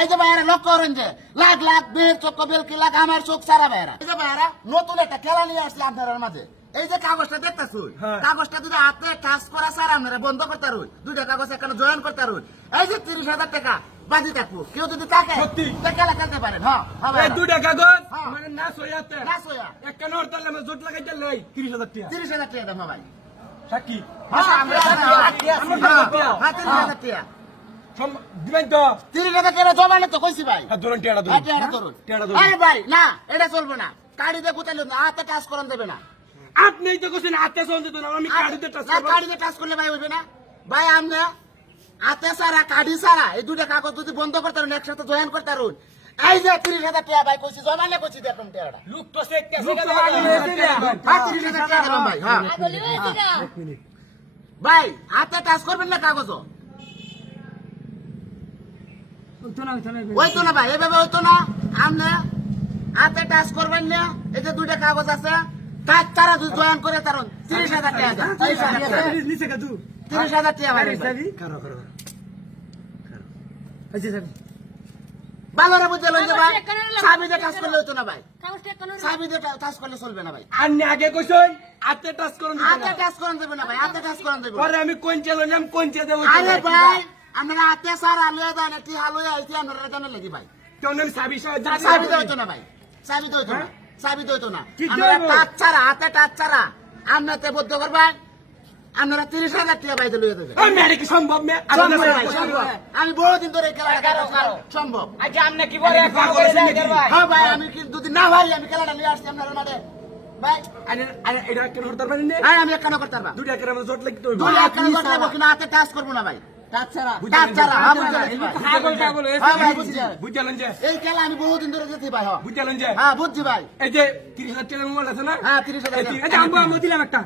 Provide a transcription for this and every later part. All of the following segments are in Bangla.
এই যে ভাইরা লক্ষ্য করেন যে লাখ লাখ বের চোখ বেলকি লাখ আমার চোখ সারা ভাইরা। এই যে ভাইরা নতুন একটা খেলা নিয়ে আসলে আপনাদের মাঝে। এই যে কাগজটা দেখতেছুন, কাগজটা যদি হাতে কাজ করা স্যার আপনারা বন্ধ করতে রুই, দুইটা কাগজ এখানে জয়েন করতে রুই। এই যে 30,000 টাকা বাজি থাকবো, কেউ যদি থাকে খেলা খেলতে পারেন। হ্যাঁ দুইটা কাগজ মানে নাচ হয়ে যাচ্ছে, নাচ হইয়া একটা নড়তালে আমরা জোট লাগাইতে লই 30,000 টাকা। 30,000 টাকা দেবো ভাই। সাক্ষী আমরা 30,000 টাকা দিবেন তো? 30,000 টাকা জমা নেই তো কইছি ভাই। ধরুন টেড়া ধরুন। আরে ভাই না, এটা চলবে না। কাড়িতে গুতাইলো না, হাতে টাচ করান দেবে না। আপনি তো কোছেন হাতে চলতে তো না, আমি কাড়িতে টাচ করব। কাড়িতে টাচ করলে ভাই হইবে না ভাই। আমরা হাতে সারা কাড়ি সারা এই দুইটা কাগজ যদি বন্ধ করতে পারেন, একসাথে জয়েন করতে পারেন। এই যে 30,000 টাকা ভাই কইছি জমা নেই, কইছি দেখুন টাকাটা লোক তো সেকতে আছে। 30,000 টাকা দেবেন ভাই। হ্যাঁ এক মিনিট ভাই, হাতে টাচ করবেন না কাগজ। ওই তো না ভাই, এভাবে হইতো না। আপনি হাতে টাচ করবেন না। এই যে দুইটা কাগজ আছে, কাজ তারা যদি জয়েন করে তারুন 30,000 টাকা। 30,000 টাকা ভাই। ভালো রে বুঝে লইছে ভাই। চাবিতে টাচ করলে হইতো না ভাই, চাবিতে টাচ করলে চলবে না ভাই। আপনি আগে কইছেন হাতে টাচ করুন, হাতে টাচ করান দেবে না ভাই, হাতে টাচ করান দেবে। পরে আমি কোনচে লইলাম কোনচে দেব। আরে ভাই, আমরা হাতে সারা লয়ে দেন, এটি হালুয়া আইছি আমরা জানা লাগি ভাই। তখন আমি সাবি চাবিতে হইতো না ভাই, চাবিতে হইতো না, চাবিতে হইতো না। আমরা টাচ ছাড়া, হাতে টাচ ছাড়া আপনাতে বদ্ধ করবেন, আপনারা 30,000 টাকা বাইতে লইয়া দেবেন। আমি কি সম্ভব না? আমি বহুদিন ধরে খেলাটা সম্ভব। আচ্ছা আপনি কি বলে হ্যাঁ ভাই, আমি কি যদি না পারি আমি খেলাটা নিয়ে আসছি আপনার মাঠে ভাই। এটা কেন হরতাল পারেন না? হ্যাঁ আমি এখানে করতে পারবা, দুইটা কেন জোট লাগতো? দুইটা এখানে করতে পারবো, কিন্তু হাতে টাচ করবো না ভাই। টাচ ছাড়া হ্যাঁ বুঝলেন যে এই খেলা আমি বহুদিন ধরে যেতে ভাই। বুঝলেন যে হ্যাঁ বুঝছি ভাই। এই যে 30,000 টাকার মোবাইল আছে না? হ্যাঁ 30,000 টাকা। আচ্ছা আমি দিলাম একটা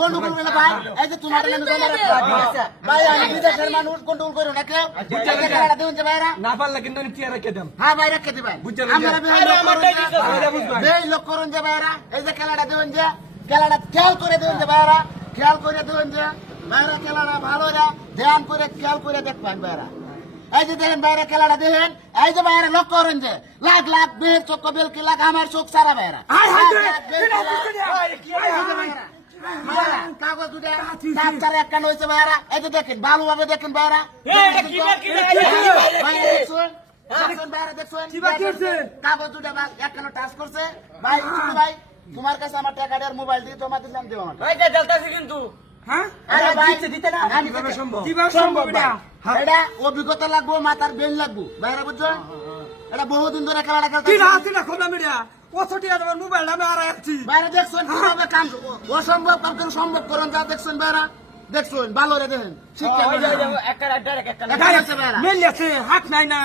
গন্ডগোল করে ভাই। এই যে তোমার ভাই, আমি বিদেশের মানুষ, গন্ডগোল করো না কেউ। খেলাটা দেবেন যে ভাইরা না পারলে কিন্তু আমি টিয়া রেখে দেব। হ্যাঁ ভাই রেখে দিবেন। আমরা লোক করুন যে ভাইরা, এই যে খেলাটা দেবেন যে, খেলাটা খেয়াল করে দেবেন যে ভাইরা, খেয়াল করে দেবেন যে ভাইরা, খেলাটা ভালো ধ্যান করে খেয়াল করে দেখবেন ভাইরা। এই যে দেখেন ভাইরা, খেলাটা দেখেন। এই যে ভাইরা লক্ষ্য করেন যে লাখ লাখ বের চোখ বেলকি লাখ আমার চোখ সারা ভাইরা। কাগজ দুটা চার একটা হয়েছে ভাইরা। এই যে দেখেন ভালোভাবে দেখেন ভাইরা, কাগজ দুটা একটা টাচ করছে ভাই। ভাই তোমার কাছে আমার টাকাটার মোবাইল দিয়ে তোমার দিলাম, দেবো আমার কিন্তু এটা অভিজ্ঞতা লাগবো, মাথার বেল লাগবো ভাইরা, বুঝছো? এটা বহুদিন ধরে খেলাটা খেলতে বাইরে দেখছেন কিভাবে কাম অসম্ভব কাম করে সম্ভব করেন, যা দেখছেন বাইরা, দেখছেন ভালো রে দেখেন শিক্ষা হাত নাই না।